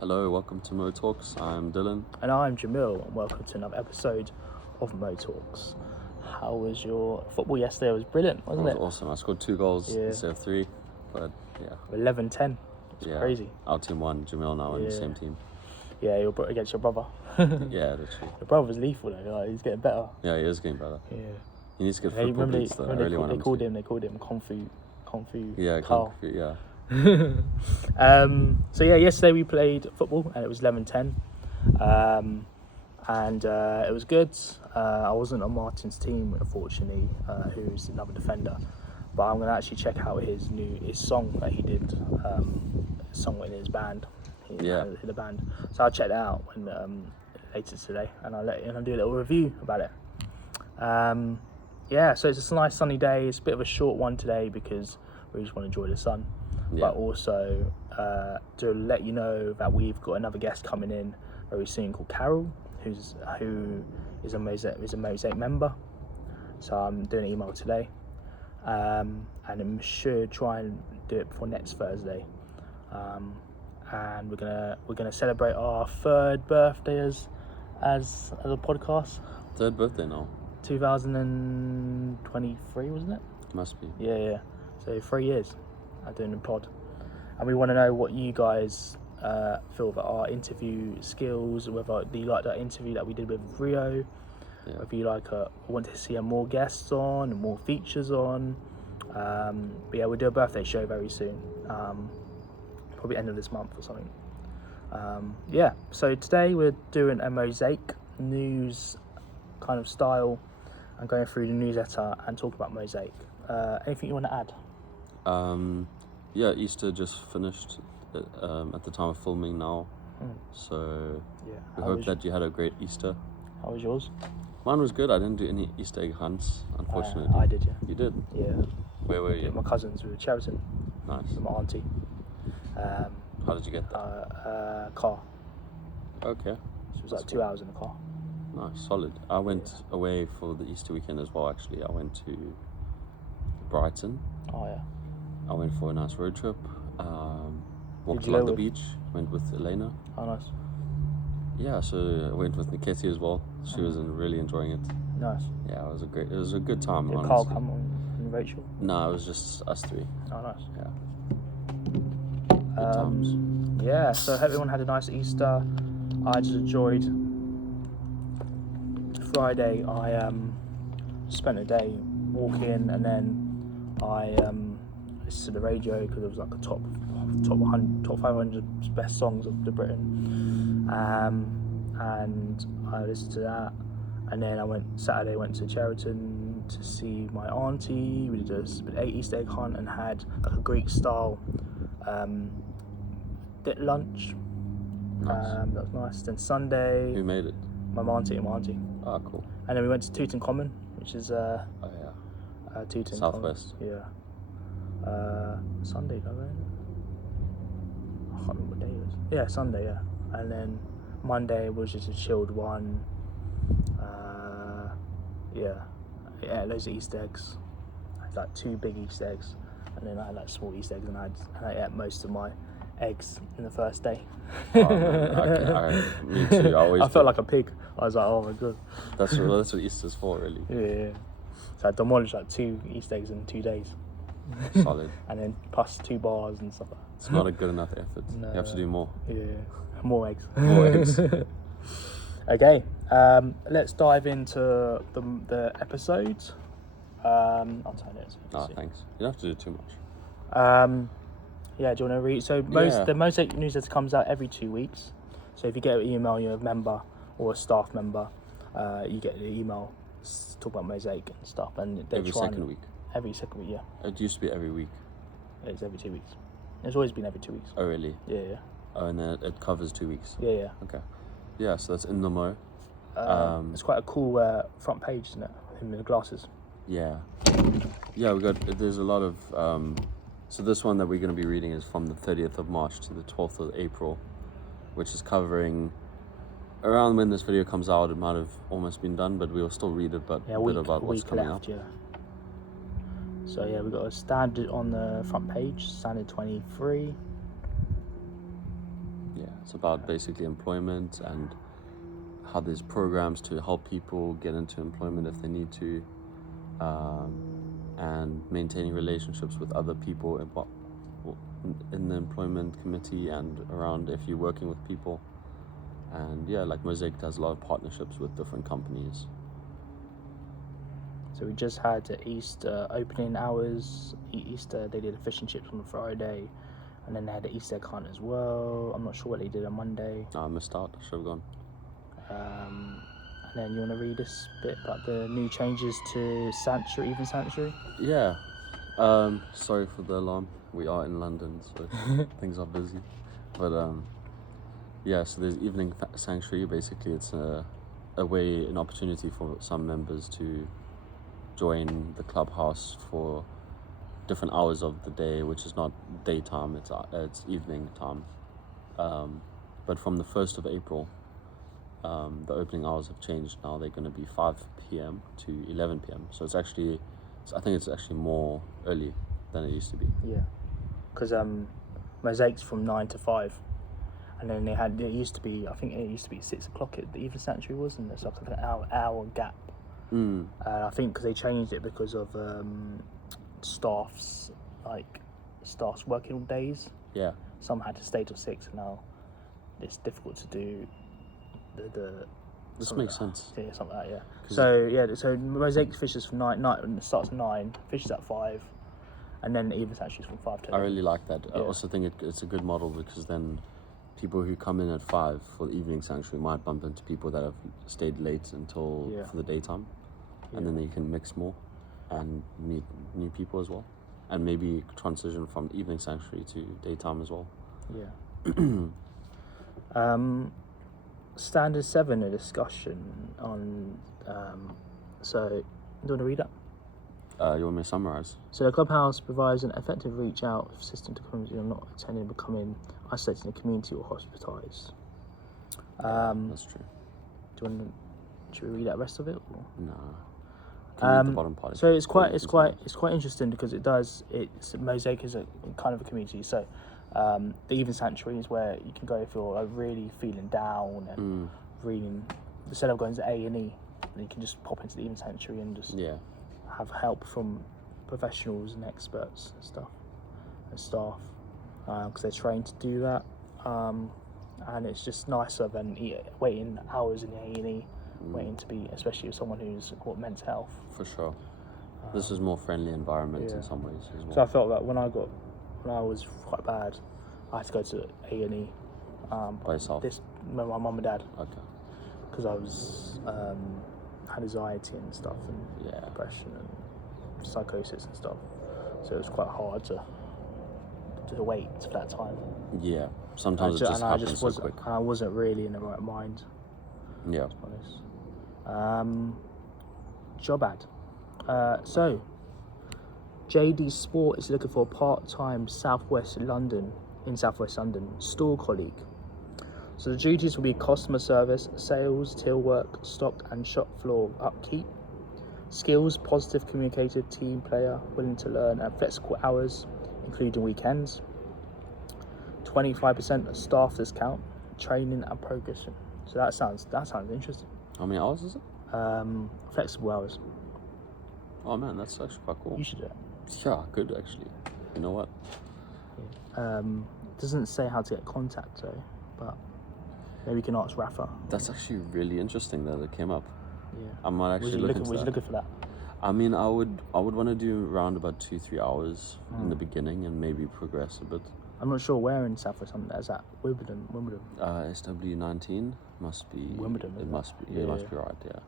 Hello, welcome to Mo Talks. I'm Dylan. And I'm Jamil, and welcome to another episode of Mo Talks. How was your football yesterday? It was brilliant, wasn't it? It was awesome. I scored 2 goals instead of 3, but yeah. 11-10. It's crazy. Our team won. Jamil and I were in the same team. Yeah, against your brother. Yeah, literally. Your brother's lethal though. Like, he's getting better. Yeah, he is getting better. Yeah. He needs to get football boots though. I really want him to. They called him Kung Fu. Yeah, Carl. Kung Fu, yeah. So yesterday we played football and it was 11-10. And it was good. I wasn't on Martin's team, unfortunately, who's another defender. But I'm gonna actually check out his song that he did, song in his band. The band. So I'll check that out when later today, and I'll do a little review about it. So it's a nice sunny day. It's a bit of a short one today because we just want to enjoy the sun. Yeah. But also to let you know that we've got another guest coming in very soon called Carol, who is a Mosaic member. So I'm doing an email today, and I should try and do it before next Thursday. And we're gonna celebrate our 3rd birthday as a podcast. 3rd birthday now. 2023, wasn't it? Must be. Yeah. So 3 years I'm doing the pod, and we want to know what you guys feel about our interview skills, whether you like that interview that we did with Rio, if you want to see more guests on and more features on. But yeah, we'll do a birthday show very soon, probably end of this month or something. So today we're doing a Mosaic news kind of style and going through the newsletter and talk about Mosaic. Anything you want to add? Easter just finished at the time of filming now. So we hope that you had a great Easter. How was yours? Mine was good. I didn't do any Easter egg hunts, unfortunately. I did, yeah. You did? Yeah. Where were you? My cousins were Cheriton. Nice. With my auntie. How did you get there? Car. Okay. So it was like 2 hours in the car. Nice, solid. I went away for the Easter weekend as well, actually. I went to Brighton. Oh, yeah. I went for a nice road trip. Walked along the beach. Went with Elena. Oh, nice. Yeah, so I went with Niketi as well. She was really enjoying it. Nice. Yeah, it was a good time. Did honestly. Carl come and Rachel? No, it was just us 3. Oh, nice. Yeah. Good times. Yeah, so everyone had a nice Easter. I just enjoyed Friday. I spent a day walking, and then I listened to the radio because it was like a top 500 best songs of the Britain, and I listened to that. And then Saturday went to Cheriton to see my auntie. We did an Easter egg hunt and had like a Greek style lunch. Nice. That was nice. Then Sunday. Who made it? My auntie. Ah, cool. And then we went to Tutankhamun, which is Tutankhamun. Southwest. Yeah. Sunday, I can't remember what day it was. Yeah, Sunday. Yeah. And then Monday was just a chilled one. Loads of Easter eggs. I had like 2 big Easter eggs, and then I had like small Easter eggs, and I ate most of my eggs in the first day. Oh, man, me too. I felt like a pig. I was like, oh my god. That's what Easter's for, really. Yeah. So I demolished like 2 Easter eggs in 2 days. Solid. And then plus 2 bars and stuff like that. It's not a good enough effort. No. You have to do more. Yeah. More eggs. More eggs. Okay. Let's dive into the episode. I'll turn it. Thanks. You don't have to do too much. Do you want to read? So the Mosaic newsletter comes out every 2 weeks. So if you get an email, you're a member or a staff member, you get the email, talk about Mosaic and stuff. And every second week? Every second week, yeah. It used to be every week. It's every 2 weeks. It's always been every 2 weeks. Oh, really? Yeah. Oh, and then it covers 2 weeks? Yeah. Okay. Yeah, so that's in the Mo. It's quite a cool front page, isn't it? Him in the glasses. Yeah, there's a lot of, so this one that we're going to be reading is from the 30th of March to the 12th of April, which is covering, around when this video comes out, it might have almost been done, but we'll still read it, but a bit about what's coming up. Yeah. So yeah, we've got a standard on the front page, standard 23. Yeah, It's about basically employment and how there's programs to help people get into employment if they need to, and maintaining relationships with other people in the employment committee and around if you're working with people. And yeah, like Mosaic does a lot of partnerships with different companies. So we just had the Easter opening hours. Easter, they did a fish and chips on a Friday, and then they had the Easter egg hunt as well. I'm not sure what they did on Monday. I missed out. I should have gone. And then you want to read this bit about the new changes to Sanctuary, even Sanctuary? Yeah. Sorry for the alarm. We are in London, so things are busy. But yeah, so there's evening sanctuary. Basically, it's an opportunity for some members to join the Clubhouse for different hours of the day, which is not daytime, it's evening time. But from the 1st of April, the opening hours have changed. Now they're going to be 5 p.m. to 11 p.m. So I think it's actually more early than it used to be. Yeah, because Mosaic's from 9 to 5, and then it used to be 6 o'clock at the evening sanctuary, wasn't there? So like an hour gap. I think because they changed it because of staff's working days. Yeah. Some had to stay till 6, and now it's difficult to do This makes sense. Yeah, something like that. Yeah. So Mosaic fishes from 9. It starts at 9, fishes at 5, and then the evening sanctuary is from 5 to 11. I really like that. Yeah. I also think it's a good model because then people who come in at 5 for the evening sanctuary might bump into people that have stayed late until for the daytime, and then they can mix more and meet new people as well, and maybe transition from evening sanctuary to daytime as well. Yeah. Standard 7, a discussion on. So, do you want to read that? You want me to summarize? So the Clubhouse provides an effective reach out system to communities who are not attending, becoming isolated in the community or hospitalised. That's true. Should we read that rest of it? Or? No. Can you read the bottom part? So it's quite interesting because it's Mosaic is a kind of a community. So the evening sanctuary is where you can go if you're really feeling down and reading. Instead of going to A&E, you can just pop into the evening sanctuary and just have help from professionals and experts and stuff and staff because they're trained to do that. And it's just nicer than waiting hours in the A&E. Waiting to be, especially with someone who's got mental health. For sure. This is more friendly environment in some ways as well. So I felt that when I was quite bad, I had to go to A&E. By yourself? My mum and dad. Okay. Because I was had anxiety and stuff, and depression and psychosis and stuff. So it was quite hard to wait for that time. Yeah. Sometimes it just happens so quick. And I wasn't really in the right mind. Yeah. To be honest. Job ad. So JD Sport is looking for a part-time Southwest London store colleague. So the duties will be customer service, sales, till work, stock and shop floor upkeep. Skills: positive communicator, team player, willing to learn, and flexible hours, including weekends. 25% staff discount, training and progression. So that sounds interesting. How many hours is it? Flexible hours. Oh man, that's actually quite cool. You should do it. Yeah, good actually. You know what? Doesn't say how to get contact though, but maybe we can ask Rafa. That's actually really interesting that it came up. Yeah. I might actually look into that. Was you looking for that? I mean, I would want to do around about 2-3 hours in the beginning and maybe progress a bit. I'm not sure where in South West London. Is that Wimbledon? SW19 must be Wimbledon. It must be. It must be right. Yeah.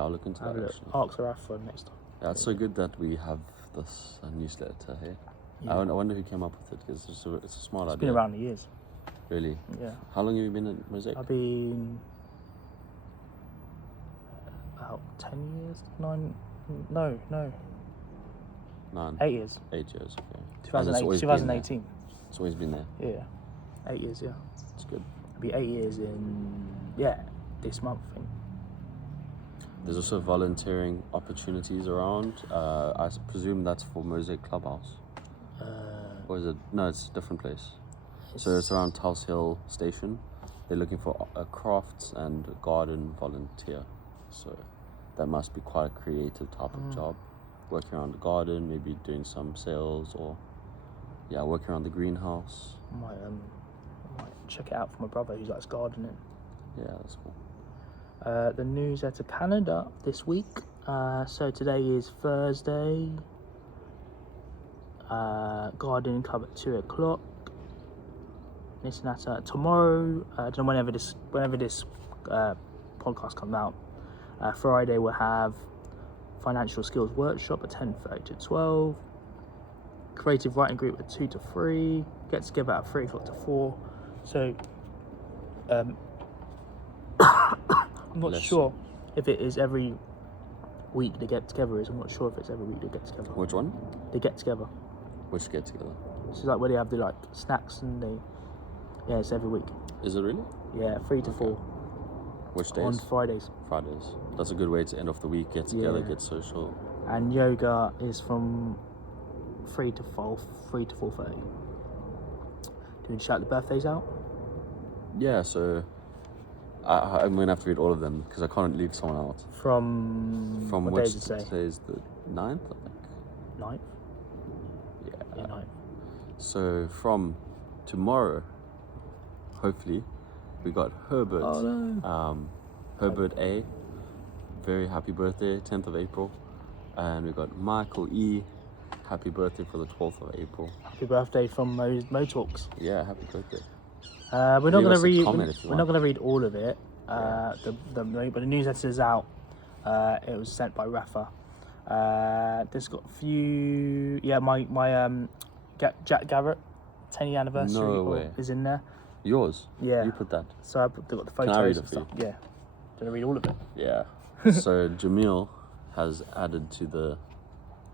I'll look into that actually. Ask Rafa next time. Yeah, it's so good that we have this newsletter here. Yeah. I wonder who came up with it because it's a smart idea. It's been around the years. Really? Yeah. How long have you been at Mosaic? I've been about 10 years. 9. No. 9. 8 years. 8 years. Okay. 2018. It's always been there. Yeah. 8 years. Yeah. It's good. It'll be 8 years in this month. I think. There's also volunteering opportunities around. I presume that's for Mosaic Clubhouse. Or is it? No, it's a different place. So it's around Tulse Hill Station. They're looking for a crafts and garden volunteer. So that must be quite a creative type of job. Working around the garden, maybe doing some sales or working around the greenhouse. I might check it out for my brother who likes gardening. Yeah, that's cool. The news out of Canada this week. So today is Thursday. Gardening club at 2:00. This and that. Tomorrow, I don't know whenever this podcast comes out. Friday we'll have financial skills workshop at 10:30 to 12. Creative writing group at 2 to 3. Get together at 3 o'clock to 4. So, I'm not sure if it is every week they get together. I'm not sure if it's every week they get together. Which one? They get together. Which get together? So it's like where they have the like snacks and yeah, it's every week. Is it really? Yeah, 3 to 4. Which days? On Fridays. Fridays. That's a good way to end off the week. Get together, get social. And yoga is from 3 to 4:30. Do we shout the birthdays out? Yeah, so I'm going to have to read all of them because I can't leave someone out. From what which days did it say? Today's the 9th, I think. 9th? Yeah, 9th. So from tomorrow, hopefully, we got Herbert. Oh no. Herbert A. Very happy birthday, 10th of April. And we got Michael E. Happy birthday for the 12th of April. Happy birthday from Mo Talks. Yeah, happy birthday. We're not going to read. We're not going to read all of it. But the newsletter is out. It was sent by Rafa. This got a few. Yeah, my Jack Garrett 10-year anniversary No way. is in there. Yours? Yeah. You put that? So I got the photos. Can I read it and for you? stuff. Yeah. Gonna read all of it. Yeah. So Jamil has added to the.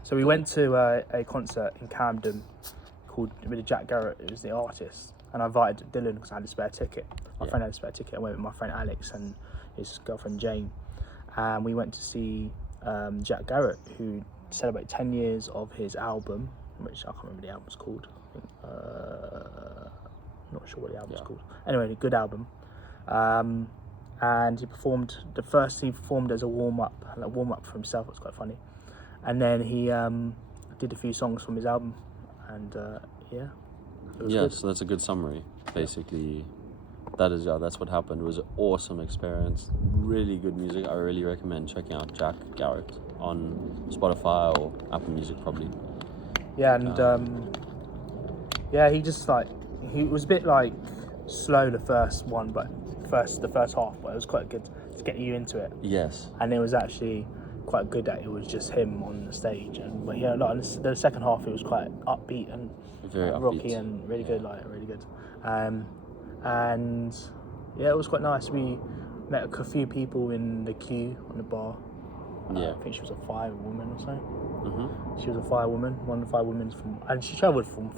So we went to a concert in Camden called with Jack Garrett. It was the artist, and I invited Dylan because I had a spare ticket. My friend had a spare ticket. I went with my friend Alex and his girlfriend Jane, and we went to see Jack Garrett, who celebrated 10 years of his album, which I can't remember the album's called. I think, not sure what the album's called. Anyway, a good album. And he performed, the first thing he performed as a warm-up for himself. It was quite funny. And then he did a few songs from his album, and it was good. So that's a good summary. Basically, that's what happened. It was an awesome experience. Really good music. I really recommend checking out Jack Garrett on Spotify or Apple Music probably. Yeah, and he just he was a bit slow the first one, but the first half, but it was quite good to get you into it. Yes. And it was actually quite good that it was just him on the stage, and the second half it was quite upbeat and very rocky and really good, really good. And it was quite nice. We met a few people in the queue on the bar. I think she was a firewoman or something. Mm-hmm. She was a firewoman, one of the firewomen and she travelled from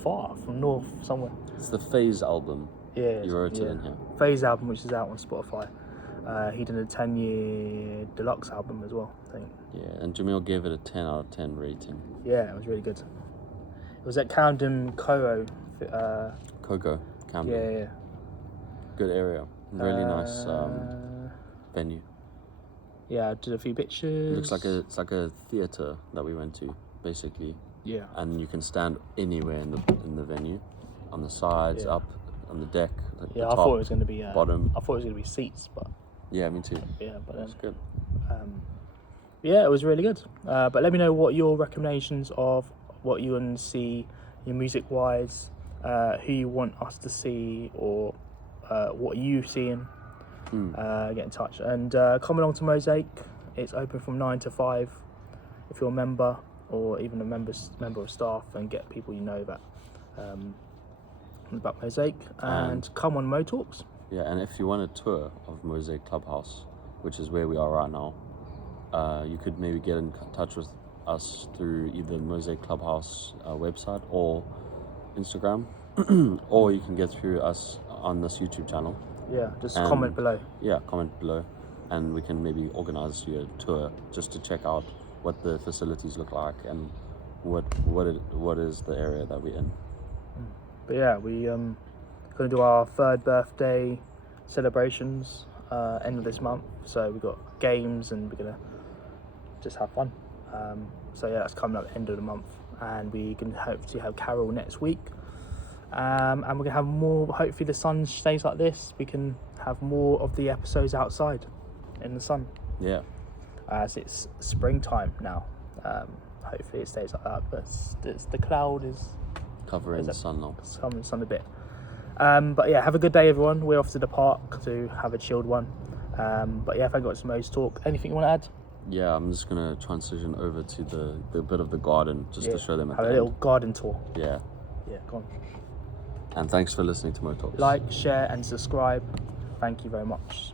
north somewhere. It's the Phase album. Yeah, you wrote it in here. Phase album, which is out on Spotify. He did a 10-year deluxe album as well, I think. Yeah, and Jamil gave it a 10 out of 10 rating. Yeah, it was really good. It was at Camden Coco. Camden. Yeah. Good area. Really nice venue. Yeah, I did a few pictures. It's like a theatre that we went to, basically. Yeah. And you can stand anywhere in the venue, on the sides, up on the deck. I thought it was going to be bottom. I thought it was going to be seats, but yeah, me too. Yeah, but that's good. Yeah, it was really good. But let me know what your recommendations of what you want to see, your music wise, who you want us to see, or what you've seen. Get in touch and come along to Mosaic. It's open from 9 to 5. If you're a member or even a member of staff, and get people you know about Mosaic, and come on Mo Talks. Yeah, and if you want a tour of Mosaic Clubhouse, which is where we are right now, you could maybe get in touch with us through either Mosaic Clubhouse website or Instagram, or you can get through us on this YouTube channel. Yeah, just comment below. Yeah, comment below, and we can maybe organize you a tour just to check out what the facilities look like and what is the area that we're in. But yeah, we Going to do our 3rd birthday celebrations end of this month. So we've got games and we're going to just have fun. So yeah, that's coming up end of the month, and we can hopefully have Carol next week. And we're going to have more, hopefully the sun stays like this, we can have more of the episodes outside in the sun. Yeah. As it's springtime now. Hopefully it stays like that, but the cloud is Covering the sun now. It's covering the sun a bit. But yeah, have a good day everyone. We're off to the park to have a chilled one. But yeah, if I got some most talk, anything you want to add? Yeah, I'm just gonna transition over to the bit of the garden just to show them at have the a end. little garden tour. Yeah. Yeah, go on. And thanks for listening to Mo Talks. Like, share and subscribe. Thank you very much.